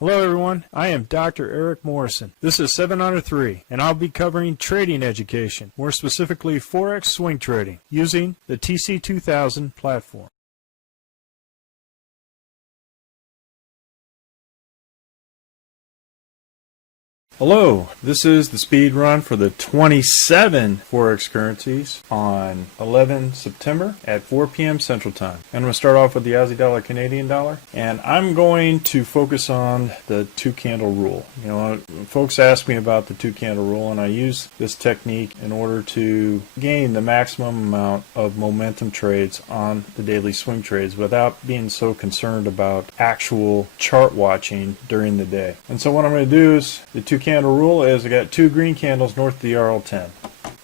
Hello everyone, I am Dr. Eric Morrison. This is 7 Under 3, and I'll be covering trading education, more specifically Forex swing trading, using the TC2000 platform. Hello, this is the speed run for the 27 Forex currencies on 11 September at 4 p.m. Central Time. I'm going to start off with the Aussie dollar, Canadian dollar, and I'm going to focus on the two candle rule. You know, folks ask me about the two candle rule, and I use this technique in order to gain the maximum amount of momentum trades on the daily swing trades without being so concerned about actual chart watching during the day. And so what I'm going to do is the two candle rule is I got two green candles north of the RL10.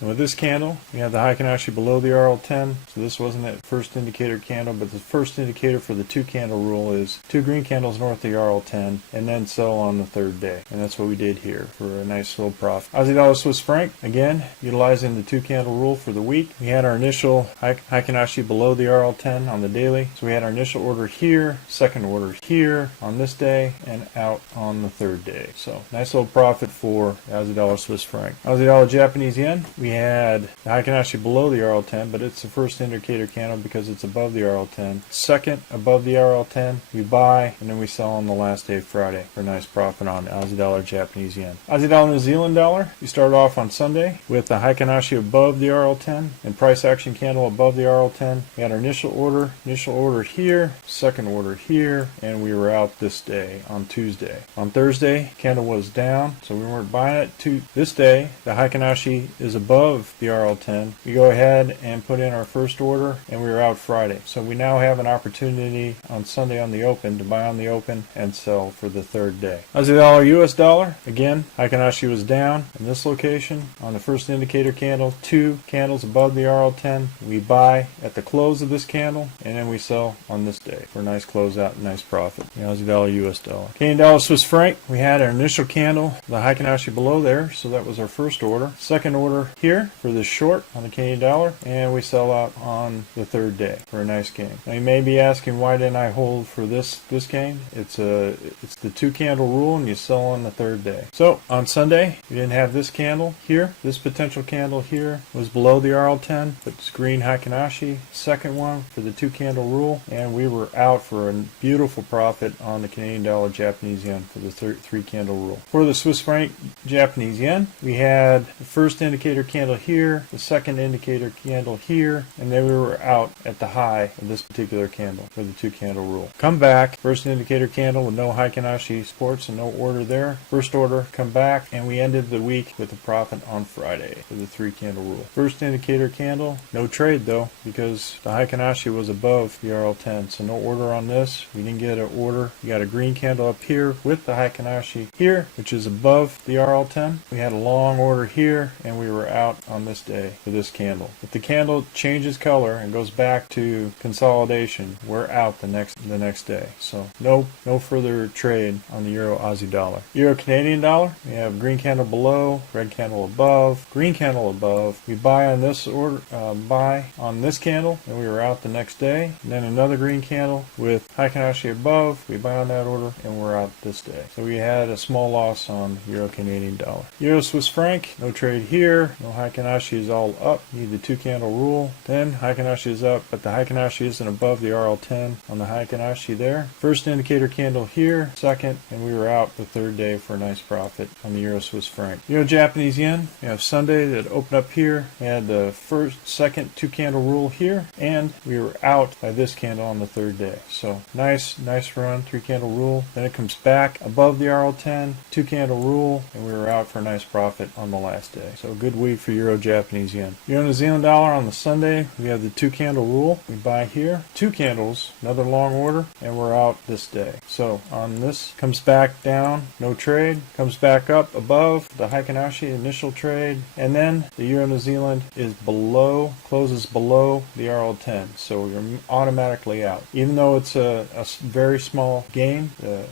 And with this candle, we have the Heikin-Ashi below the RL10. So this wasn't that first indicator candle, but the first indicator for the two candle rule is two green candles north of the RL10 and then sell on the third day. And that's what we did here for a nice little profit. Aussie dollar, Swiss Franc, again, utilizing the two candle rule for the week. We had our initial Heikin-Ashi below the RL10 on the daily. So we had our initial order here, second order here on this day, and out on the third day. So nice little profit for the Aussie dollar, Swiss Franc. Aussie dollar, Japanese yen. We had the Heikin-Ashi below the RL10, but it's the first indicator candle because it's above the RL10. Second, above the RL10, we buy, and then we sell on the last day of Friday for a nice profit on Aussie dollar, Japanese yen. Aussie dollar, New Zealand dollar, we started off on Sunday with the Heikin-Ashi above the RL10 and price action candle above the RL10. We had our initial order here, second order here, and we were out this day on Tuesday. On Thursday, candle was down, so we weren't buying it. This day, the Heikin-Ashi is above the RL10. We go ahead and put in our first order, and we were out Friday. So we now have an opportunity on Sunday on the open to buy on the open and sell for the third day. Aussie dollar, US dollar, again, Heikin-Ashi was down in this location on the first indicator candle, two candles above the RL10. We buy at the close of this candle, and then we sell on this day for a nice closeout and nice profit. The Aussie dollar, US dollar. Canadian dollar, Swiss Franc, we had our initial candle, the Heikin-Ashi below there, so that was our first order. Second order here for the short on the Canadian dollar, and we sell out on the third day for a nice gain. Now you may be asking, why didn't I hold for this gain? It's the two candle rule, and you sell on the third day. So on Sunday we didn't have this candle here. This potential candle here was below the RL10, but it's green Heikin-Ashi. Second one for the two candle rule, and we were out for a beautiful profit on the Canadian dollar, Japanese yen for the three candle rule. For the Swiss franc, Japanese yen, we had the first indicator candle here, the second indicator candle here, and then we were out at the high of this particular candle for the two candle rule. Come back, first indicator candle with no Heikin-Ashi supports and no order there. First order, come back, and we ended the week with a profit on Friday for the three candle rule. First indicator candle, no trade though, because the Heikin-Ashi was above the RL10, so no order on this. We didn't get an order. We got a green candle up here with the Heikin-Ashi here, which is above the RL10. We had a long order here, and we were out on this day for this candle. If the candle changes color and goes back to consolidation, we're out the next day. So no further trade on the Euro Aussie dollar. Euro Canadian dollar, we have green candle below, red candle above, green candle above. We buy on this order, buy on this candle, and we were out the next day. And then another green candle with Heikin-Ashi above. We buy on that order, and we're out this day. So we had a small loss on Euro Canadian dollar. Euro Swiss franc, no trade here. No Heikin-Ashi is all up. Need the two candle rule. Then Heikin-Ashi is up, but the Heikin-Ashi isn't above the RL10 on the Heikin-Ashi there. First indicator candle here, second, and we were out the third day for a nice profit on the Euro Swiss franc. Euro Japanese yen, we have Sunday that opened up here. We had the second two candle rule here, and we were out by this candle on the third day. So nice run, three candle rule. Then it comes back above the RL10, two candle rule, and we were out for a nice profit on the last day. So a good week for Euro Japanese yen. Euro New Zealand dollar on the Sunday, we have the two candle rule. We buy here, two candles, another long order, and we're out this day. So on this, comes back down, no trade, comes back up above the Heikin-Ashi initial trade, and then the Euro New Zealand is below, closes below the RL10. So you're automatically out. Even though it's a very small gain,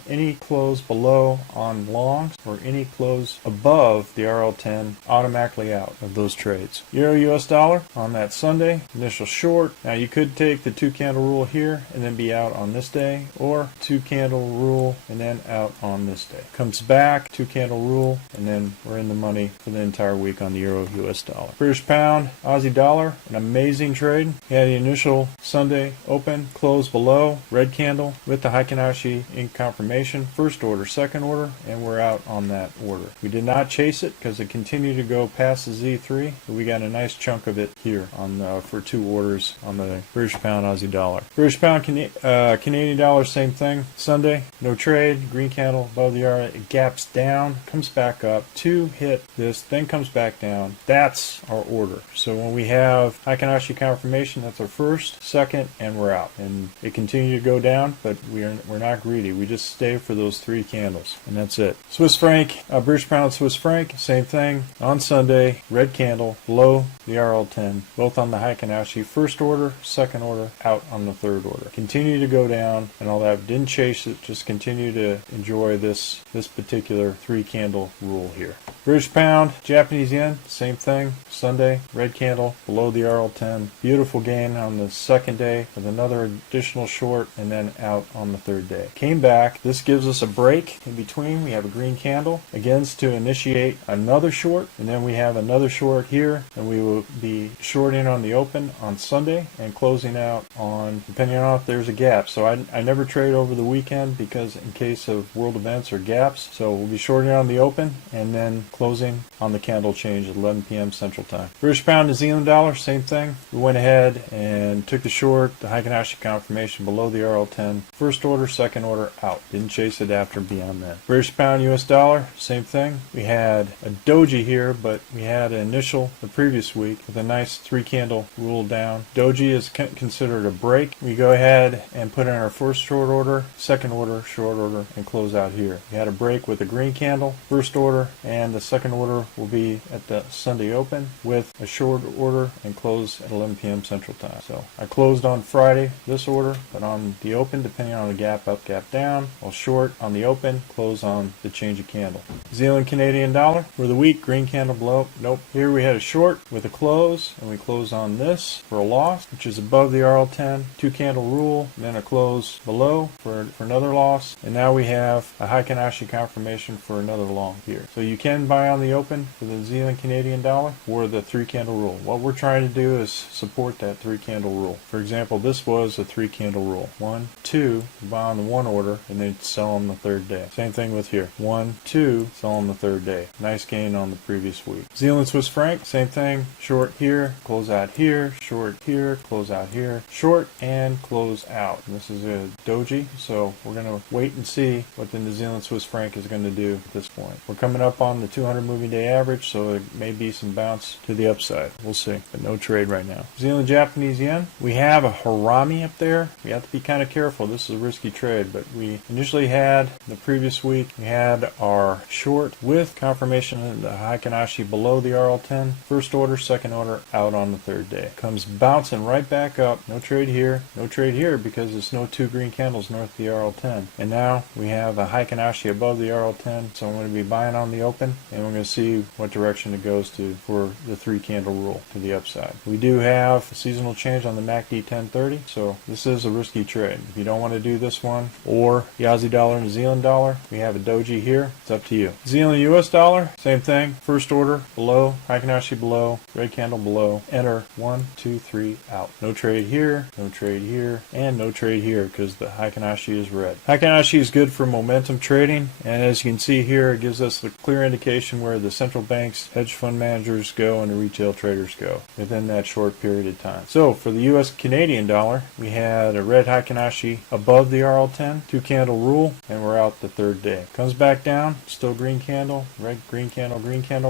any close below on longs or any close above the RL10 automatically out. of those trades. Euro US dollar on that Sunday, initial short. Now you could take the 2-candle rule here and then be out on this day, or 2-candle rule and then out on this day. Comes back, 2-candle rule, and then we're in the money for the entire week on the Euro US dollar. British pound, Aussie dollar, an amazing trade. We had the initial Sunday open, close below, red candle with the Heikin-Ashi in confirmation, first order, second order, and we're out on that order. We did not chase it because it continued to go past the Z3, but we got a nice chunk of it here on for 2 orders on the British pound, Aussie dollar. British pound, Canadian dollar, same thing. Sunday, no trade, green candle above the hour, it gaps down, comes back up to hit this, then comes back down. That's our order. So when we have Heikin-Ashi confirmation, that's our first, second, and we're out. And it continued to go down, but we're not greedy. We just stay for those 3 candles, and that's it. Swiss franc, British pound, Swiss franc, same thing. On Sunday, red candle below the RL10, both on the Heikin-Ashi, first order, second order, out on the third order. Continue to go down and all that. Didn't chase it, just continue to enjoy this particular 3-candle rule here. British pound, Japanese yen, same thing. Sunday, red candle below the RL10. Beautiful gain on the second day with another additional short, and then out on the third day. Came back. This gives us a break in between. We have a green candle again to initiate another short, and then we have another short here, and we will be shorting on the open on Sunday and closing out on, depending on if there's a gap. So I never trade over the weekend because in case of world events or gaps. So we'll be shorting on the open and then closing on the candle change at 11 p.m. Central Time. British pound, New Zealand dollar, same thing. We went ahead and took the short, the Heikin-Ashi confirmation below the RL10. First order, second order, out. Didn't chase it after beyond that. British pound, US dollar, same thing. We had a doji here, but we had an initial the previous week with a nice 3-candle rule down. Doji is considered a break. We go ahead and put in our first short order, second order, short order, and close out here. We had a break with a green candle, first order, and the second order will be at the Sunday open with a short order and close at 11 p.m. Central Time. So I closed on Friday this order, but on the open, depending on the gap up, gap down, I'll short on the open, close on the change of candle. New Zealand Canadian dollar for the week, green candle below. Nope. Here we had a short with a close, and we close on this for a loss, which is above the RL10, 2-candle rule, and then a close below for another loss, and now we have a Heikin-Ashi confirmation for another long here. So you can buy on the open for the New Zealand Canadian dollar or the 3-candle rule. What we're trying to do is support that 3-candle rule. For example, this was a 3-candle rule. 1, 2, buy on the 1 order, and then sell on the third day. Same thing with here. 1, 2, sell on the third day. Nice gain on the previous week. New Zealand Swiss franc, same thing. Short here, close out here, short here, close out here, short, and close out. And this is a doji, so we're going to wait and see what the New Zealand Swiss franc is going to do at this point. We're coming up on the 200 moving day average, so it may be some bounce to the upside. We'll see, but no trade right now. New Zealand Japanese yen, we have a harami up there. We have to be kind of careful. This is a risky trade, but we initially had the previous week, we had our short with confirmation of the Heikin-Ashi below the RL10. First order, second order, out on the third day. Comes bouncing right back up. No trade here, no trade here because there's no 2 green candles north of the RL10. And now we have a Heikin-Ashi above the RL10, so I'm going to be buying on the open, and we're going to see what direction it goes to for the 3-candle rule to the upside. We do have a seasonal change on the MACD 1030, so this is a risky trade. If you don't want to do this one or the Aussie dollar, New Zealand dollar, we have a doji here. It's up to you. New Zealand US dollar, same thing. First order below, Heikin-Ashi below, red candle below. Enter 1, 2, 3, out. No trade here, no trade here, and no trade here because the Heikin-Ashi is red. Heikin-Ashi is good for momentum trading, and as you can see here, it gives us the clear indication where the central banks, hedge fund managers go, and the retail traders go within that short period of time. So for the US Canadian dollar, we had a red Heikin-Ashi above the RL10, 2-candle rule, and we're out the third day. Comes back down, still green candle, red, green candle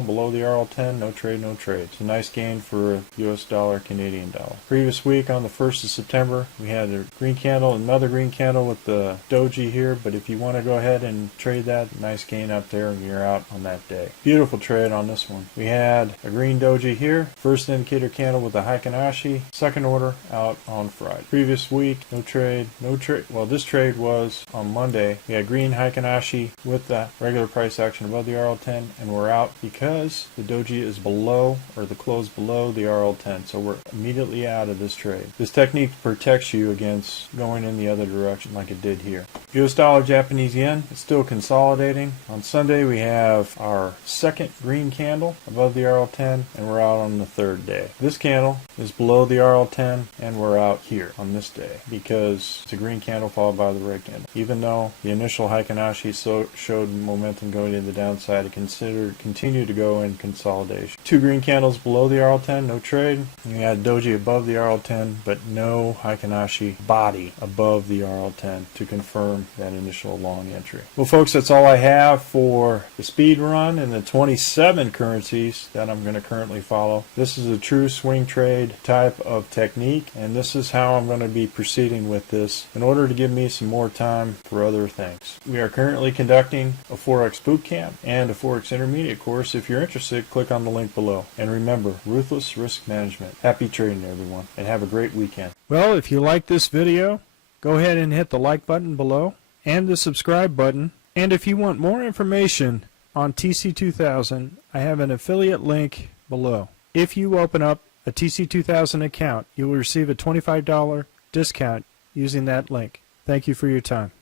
below the RL10, no trade, no trade. It's a nice gain for US dollar, Canadian dollar. Previous week on the 1st of September, we had a green candle, another green candle with the doji here, but if you want to go ahead and trade that, nice gain up there, and you're out on that day. Beautiful trade on this one. We had a green doji here, first indicator candle with the Heikin-Ashi, second order, out on Friday. Previous week, no trade, no trade. Well, this trade was on Monday. We had green Heikin-Ashi with the regular price action above the RL10, and we're out because the doji is below, or the close below the RL10, so we're immediately out of this trade. This technique protects you against going in the other direction like it did here. US dollar, Japanese yen is still consolidating. On Sunday we have our second green candle above the RL10, and we're out on the third day. This candle is below the RL10, and we're out here on this day because it's a green candle followed by the red candle. Even though the initial Heikin-Ashi showed momentum going to the downside, it continued to go in consolidation. Two green candles below the RL10, no trade. We had doji above the RL10, but no Heikin-Ashi body above the RL10 to confirm that initial long entry. Well, folks, that's all I have for the speed run and the 27 currencies that I'm going to currently follow. This is a true swing trade type of technique, and this is how I'm going to be proceeding with this in order to give me some more time for other things. We are currently conducting a Forex boot camp and a Forex intermediate course. If you're interested, click on the link below. And remember, ruthless risk management. Happy trading, everyone, and have a great weekend. Well, if you like this video, go ahead and hit the like button below and the subscribe button. And if you want more information on TC2000, I have an affiliate link below. If you open up a TC2000 account, you will receive a $25 discount using that link. Thank you for your time.